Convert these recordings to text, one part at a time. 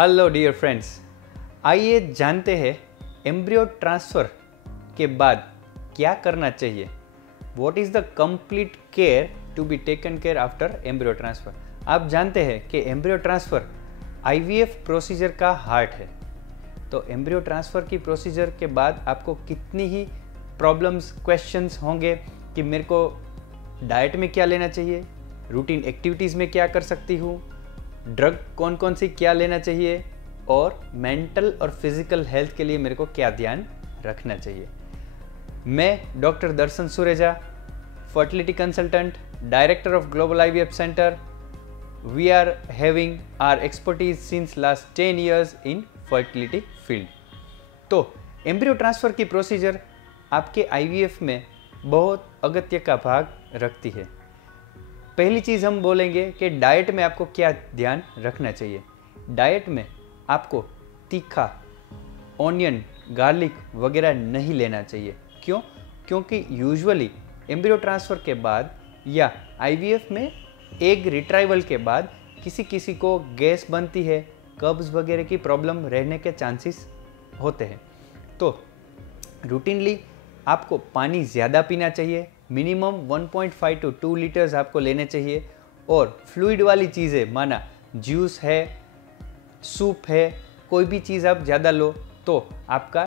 Hello dear friends, आइए जानते हैं एम्ब्रियो ट्रांसफ़र के बाद क्या करना चाहिए। What is the complete care to be taken care after embryo transfer. आप जानते हैं कि एम्ब्रियो ट्रांसफ़र आईवीएफ प्रोसीजर का हार्ट है। तो एम्ब्रियो ट्रांसफ़र की प्रोसीजर के बाद आपको कितनी ही प्रॉब्लम्स, क्वेश्चंस होंगे कि मेरे को डाइट में क्या लेना चाहिए, रूटीन एक्टिविटीज़ में क्या कर सकती हूँ, ड्रग कौन कौन सी क्या लेना चाहिए और मेंटल और फिजिकल हेल्थ के लिए मेरे को क्या ध्यान रखना चाहिए। मैं doctor Darshan Sureja, fertility consultant, director of global IVF centre. We are having our expertise since last 10 years in fertility field. तो एम्ब्रियो ट्रांसफ़र की प्रोसीजर आपके आईवीएफ में बहुत अगत्य का भाग रखती है। पहली चीज़ हम बोलेंगे कि डाइट में आपको क्या ध्यान रखना चाहिए। डाइट में आपको तीखा, ऑनियन, गार्लिक वगैरह नहीं लेना चाहिए। क्यों? क्योंकि यूजुअली एम्ब्रियो ट्रांसफ़र के बाद या आईवीएफ में एग रिट्राइवल के बाद किसी किसी को गैस बनती है, कब्ज़ वगैरह की प्रॉब्लम रहने के चांसेस होते हैं। तो रूटीनली आपको पानी ज़्यादा पीना चाहिए, मिनिमम 1.5 to 2 लीटर्स आपको लेने चाहिए। और फ्लूइड वाली चीज़ें माना जूस है, सूप है, कोई भी चीज़ आप ज़्यादा लो तो आपका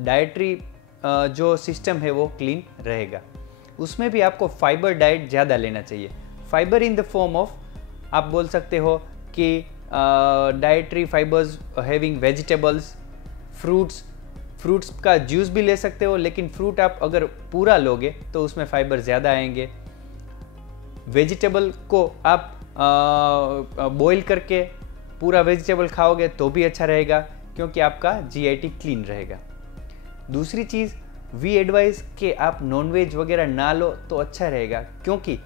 डाइटरी जो सिस्टम है वो क्लीन रहेगा। उसमें भी आपको फाइबर डाइट ज़्यादा लेना चाहिए। Fibre in the form of, आप बोल सकते हो कि dietary fibres having vegetables, fruits का जूस भी ले सकते हो, लेकिन फ्रूट आप अगर पूरा लोगे तो उसमें फाइबर ज़्यादा आएंगे। वेजिटेबल को आप बॉईल करके पूरा वेजिटेबल खाओगे तो भी अच्छा रहेगा, क्योंकि आपका जीआईटी क्लीन रहेगा। दूसरी चीज़, वी एडवाइस कि आप नॉनवेज वगैरह ना लो तो अच्छा रहेगा, क्योंकि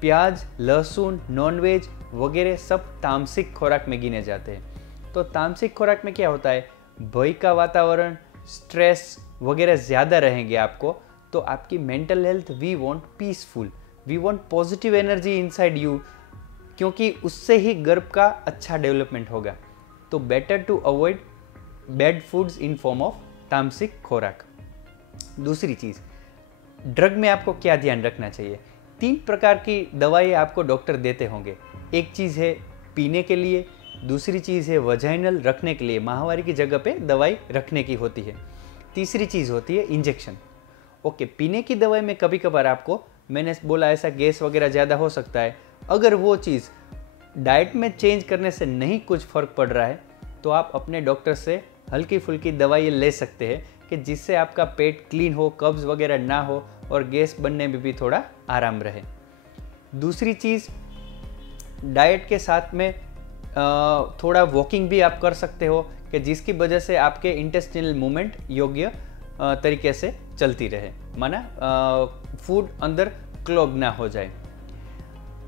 प्याज, लहसुन, नॉनवेज वगैरह सब तामसिक खुराक में गिने जाते हैं। तो तामसिक खुराक में क्या होता है, भय का वातावरण, स्ट्रेस वगैरह ज़्यादा रहेंगे आपको। तो आपकी mental health, we want peaceful, we want positive energy inside you, क्योंकि उससे ही गर्भ का अच्छा डेवलपमेंट होगा। तो better to avoid bad foods in form of तामसिक खुराक। दूसरी चीज़, ड्रग में आपको क्या ध्यान रखना चाहिए। 3 प्रकार की दवाई आपको डॉक्टर देते होंगे। एक चीज़ है पीने के लिए, दूसरी चीज़ है वजाइनल रखने के लिए, माहवारी की जगह पे दवाई रखने की होती है। तीसरी चीज़ होती है इंजेक्शन। ओके, पीने की दवाई में कभी कभार आपको, मैंने बोला ऐसा गैस वगैरह ज़्यादा हो सकता है। अगर वो चीज़ डाइट में चेंज करने से नहीं कुछ फ़र्क पड़ रहा है तो आप अपने डॉक्टर से हल्की फुल्की दवाई ले सकते हैं कि जिससे आपका पेट क्लीन हो, कब्ज़ वगैरह ना हो और गैस बनने में भी थोड़ा आराम रहे। दूसरी चीज़, डाइट के साथ में थोड़ा वॉकिंग भी आप कर सकते हो कि जिसकी वजह से आपके इंटेस्टिनल मूवमेंट योग्य तरीके से चलती रहे, माना फूड अंदर क्लॉग ना हो जाए।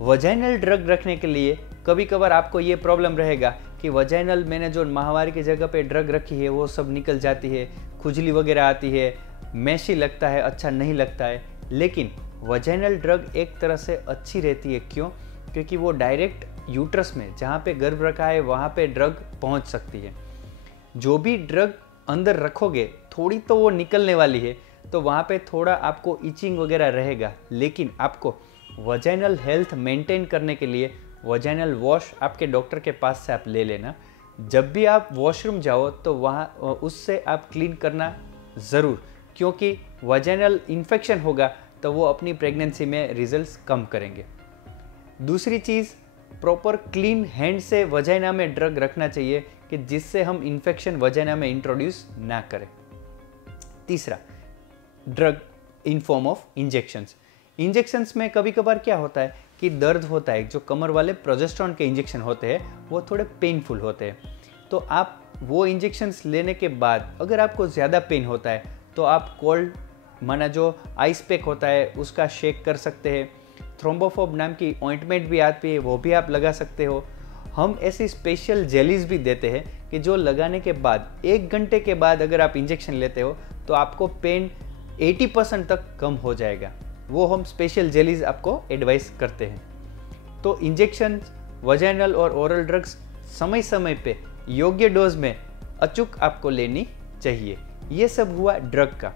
वजाइनल ड्रग रखने के लिए कभी कभार आपको ये प्रॉब्लम रहेगा कि वजाइनल, मैंने जो माहवारी की जगह पे ड्रग रखी है वो सब निकल जाती है, खुजली वगैरह आती है, मैशी लगता है, अच्छा नहीं लगता है। लेकिन वजाइनल ड्रग एक तरह से अच्छी रहती है। क्यों? क्योंकि वो डायरेक्ट यूट्रस में, जहाँ पे गर्भ रखा है वहाँ पे ड्रग पहुँच सकती है। जो भी ड्रग अंदर रखोगे थोड़ी तो वो निकलने वाली है, तो वहाँ पे थोड़ा आपको इचिंग वगैरह रहेगा। लेकिन आपको वजाइनल हेल्थ मेंटेन करने के लिए वजाइनल वॉश आपके डॉक्टर के पास से आप ले लेना। जब भी आप वॉशरूम जाओ तो वहाँ उससे आप क्लीन करना ज़रूर, क्योंकि वजाइनल इन्फेक्शन होगा तो वो अपनी प्रेगनेंसी में रिजल्ट्स कम करेंगे। दूसरी चीज़, प्रॉपर क्लीन हैंड से वजाइना में ड्रग रखना चाहिए कि जिससे हम इन्फेक्शन वजाइना में इंट्रोड्यूस ना करें। तीसरा, drug in form of injections. Injections में कभी कभार क्या होता है कि दर्द होता है। जो कमर वाले प्रोजेस्टेरोन के इंजेक्शन होते हैं वो थोड़े पेनफुल होते हैं। तो आप वो इंजेक्शंस लेने के बाद अगर आपको ज़्यादा पेन होता है तो आप कोल्ड, माना जो आइस पैक होता है उसका शेक कर सकते हैं। थ्रोम्बोफोब नाम की ऑइंटमेंट भी आती है, वो भी आप लगा सकते हो। हम ऐसी स्पेशल जेलीज भी देते हैं कि जो लगाने के बाद 1 घंटे के बाद अगर आप इंजेक्शन लेते हो तो आपको पेन 80% तक कम हो जाएगा। वो हम स्पेशल जेलीज आपको एडवाइस करते हैं। तो इंजेक्शन, वजाइनल और ओरल ड्रग्स समय समय पे योग्य डोज में अचूक आपको लेनी चाहिए। ये सब हुआ ड्रग का।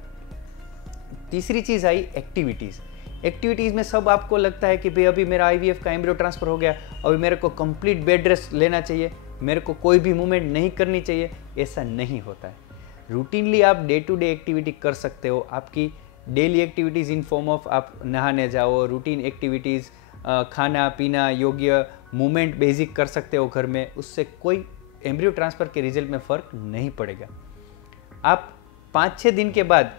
तीसरी चीज़ आई एक्टिविटीज़। एक्टिविटीज़ में सब आपको लगता है कि भाई अभी मेरा IVF का एम्ब्रियो ट्रांसफ़र हो गया, अभी मेरे को कंप्लीट बेड रेस्ट लेना चाहिए, मेरे को कोई भी मूवमेंट नहीं करनी चाहिए। ऐसा नहीं होता है। रूटीनली आप डे टू डे एक्टिविटी कर सकते हो। आपकी daily activities in form of आप नहाने जाओ, रूटीन एक्टिविटीज़, खाना पीना योग्य, मूवमेंट बेसिक कर सकते हो घर में। उससे कोई एम्ब्रियो ट्रांसफ़र के रिजल्ट में फ़र्क नहीं पड़ेगा। आप 5-6 दिन के बाद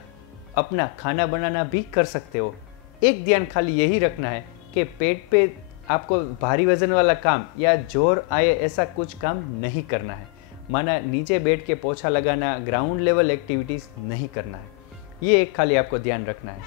अपना खाना बनाना भी कर सकते हो। एक ध्यान खाली यही रखना है कि पेट पे आपको भारी वजन वाला काम या जोर आए ऐसा कुछ काम नहीं करना है। माना नीचे बैठ के पोछा लगाना, ग्राउंड लेवल एक्टिविटीज़ नहीं करना है। ये एक खाली आपको ध्यान रखना है।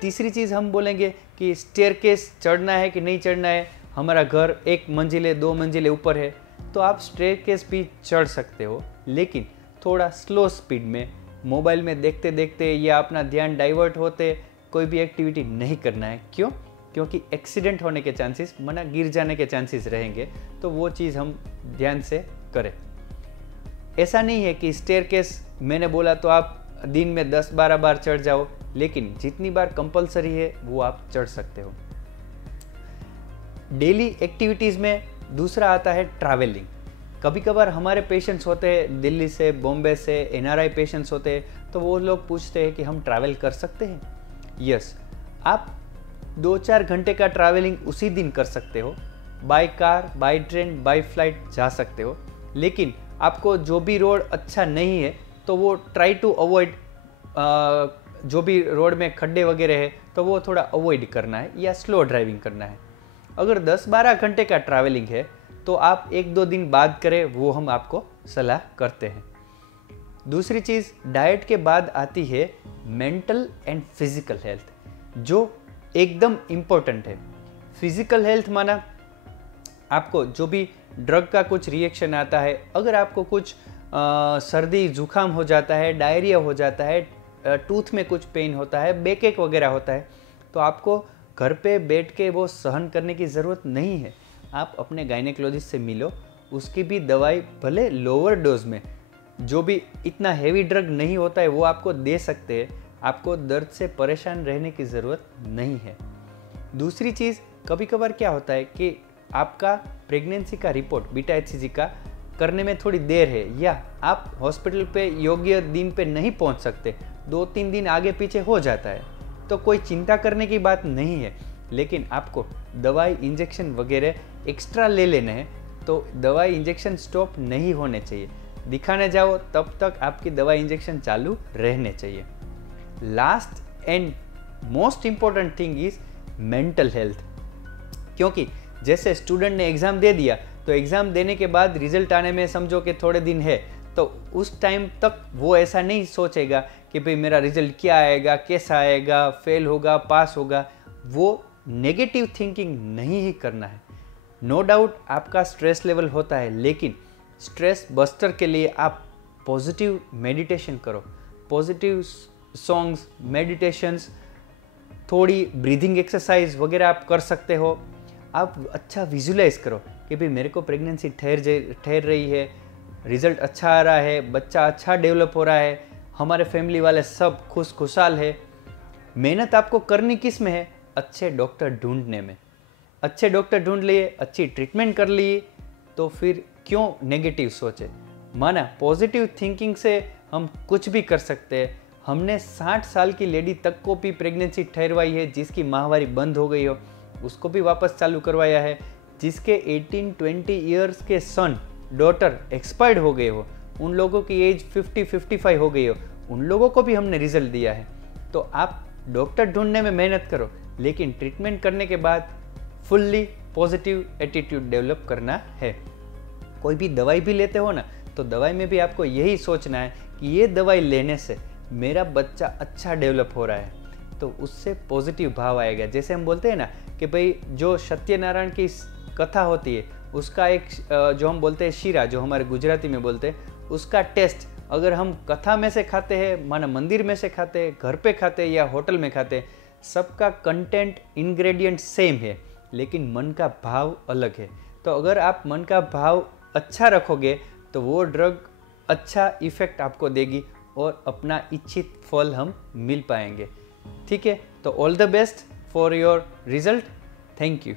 तीसरी चीज़ हम बोलेंगे कि स्टेयरकेस चढ़ना है कि नहीं चढ़ना है। हमारा घर 1 मंजिले 2 मंजिले ऊपर है तो आप स्टेयरकेस भी चढ़ सकते हो, लेकिन थोड़ा स्लो स्पीड में, मोबाइल में देखते देखते या अपना ध्यान डाइवर्ट होते कोई भी एक्टिविटी नहीं करना है। क्यों? क्योंकि एक्सीडेंट होने के चांसेस, माना गिर जाने के चांसेस रहेंगे, तो वो चीज़ हम ध्यान से करें। ऐसा नहीं है कि स्टेयरकेस मैंने बोला तो आप दिन में 10-12 बार चढ़ जाओ, लेकिन जितनी बार कंपलसरी है वो आप चढ़ सकते हो। डेली एक्टिविटीज़ में दूसरा आता है ट्रैवलिंग। कभी कभार हमारे पेशेंट्स होते हैं दिल्ली से, बॉम्बे से, NRI पेशेंट्स होते हैं, तो वो लोग पूछते हैं कि हम ट्रैवल कर सकते हैं। यस, आप 2-4 घंटे का ट्रैवलिंग उसी दिन कर सकते हो। By car, by train, by flight जा सकते हो, लेकिन आपको जो भी रोड अच्छा नहीं है तो वो ट्राई टू अवॉइड। जो भी रोड में खड्डे वगैरह है तो वो थोड़ा अवॉइड करना है या स्लो ड्राइविंग करना है। अगर 10-12 घंटे का ट्रैवलिंग है तो आप 1-2 दिन बाद करें, वो हम आपको सलाह करते हैं। दूसरी चीज़ डाइट के बाद आती है मेंटल एंड फिजिकल हेल्थ, जो एकदम इम्पोर्टेंट है। फिजिकल हेल्थ माना आपको जो भी ड्रग का कुछ रिएक्शन आता है, अगर आपको कुछ सर्दी जुकाम हो जाता है, डायरिया हो जाता है, टूथ में कुछ पेन होता है, बैक एक वगैरह होता है, तो आपको घर पे बैठ के वो सहन करने की ज़रूरत नहीं है। आप अपने गायनेकोलॉजिस्ट से मिलो, उसकी भी दवाई भले लोअर डोज में, जो भी इतना हेवी ड्रग नहीं होता है, वो आपको दे सकते हैं। आपको दर्द से परेशान रहने की ज़रूरत नहीं है। दूसरी चीज़, कभी कभार क्या होता है कि आपका प्रेगनेंसी का रिपोर्ट बीटा HCG का करने में थोड़ी देर है, या आप हॉस्पिटल पे योग्य दिन पे नहीं पहुंच सकते, 2-3 दिन आगे पीछे हो जाता है, तो कोई चिंता करने की बात नहीं है। लेकिन आपको दवाई इंजेक्शन वगैरह एक्स्ट्रा ले लेने हैं, तो दवाई इंजेक्शन स्टॉप नहीं होने चाहिए। दिखाने जाओ तब तक आपकी दवाई इंजेक्शन चालू रहने चाहिए। Last and most important thing is mental health. क्योंकि जैसे स्टूडेंट ने एग्ज़ाम दे दिया, तो एग्ज़ाम देने के बाद रिजल्ट आने में समझो कि थोड़े दिन है, तो उस टाइम तक वो ऐसा नहीं सोचेगा कि भाई मेरा रिजल्ट क्या आएगा, कैसा आएगा, फेल होगा, पास होगा। वो नेगेटिव थिंकिंग नहीं ही करना है। नो डाउट आपका स्ट्रेस लेवल होता है, लेकिन स्ट्रेस बस्टर के लिए आप पॉजिटिव मेडिटेशन करो, पॉजिटिव सॉन्ग्स, मेडिटेशंस, थोड़ी ब्रीदिंग एक्सरसाइज वगैरह आप कर सकते हो। आप अच्छा विजुलाइज करो कि भाई मेरे को प्रेगनेंसी ठहर रही है, रिजल्ट अच्छा आ रहा है, बच्चा अच्छा डेवलप हो रहा है, हमारे फैमिली वाले सब खुशहाल है। मेहनत आपको करनी किस में है? अच्छे डॉक्टर ढूंढने में। अच्छे डॉक्टर ढूंढ लिए, अच्छी ट्रीटमेंट कर ली, तो फिर क्यों नेगेटिव सोचे। माना पॉजिटिव थिंकिंग से हम कुछ भी कर सकते हैं। हमने 60 साल की लेडी तक को भी प्रेगनेंसी ठहरवाई है, जिसकी माहवारी बंद हो गई हो उसको भी वापस चालू करवाया है। जिसके 18-20 ईयर्स के सन डॉटर एक्सपायर्ड हो गए हो, उन लोगों की एज 50-55 हो गई हो, उन लोगों को भी हमने रिजल्ट दिया है। तो आप डॉक्टर ढूंढने में मेहनत करो, लेकिन ट्रीटमेंट करने के बाद फुल्ली पॉजिटिव एटीट्यूड डेवलप करना है। कोई भी दवाई भी लेते हो ना, तो दवाई में भी आपको यही सोचना है कि ये दवाई लेने से मेरा बच्चा अच्छा डेवलप हो रहा है, तो उससे पॉजिटिव भाव आएगा। जैसे हम बोलते हैं ना कि भाई जो सत्यनारायण की कथा होती है, उसका एक जो हम बोलते हैं शीरा, जो हमारे गुजराती में बोलते हैं, उसका टेस्ट अगर हम कथा में से खाते हैं, माना मंदिर में से खाते हैं, घर पे खाते हैं या होटल में खाते हैं, सबका कंटेंट इंग्रेडिएंट सेम है, लेकिन मन का भाव अलग है। तो अगर आप मन का भाव अच्छा रखोगे तो वो ड्रग अच्छा इफेक्ट आपको देगी और अपना इच्छित फल हम मिल पाएंगे। ठीक है, तो all the best for your result. Thank you.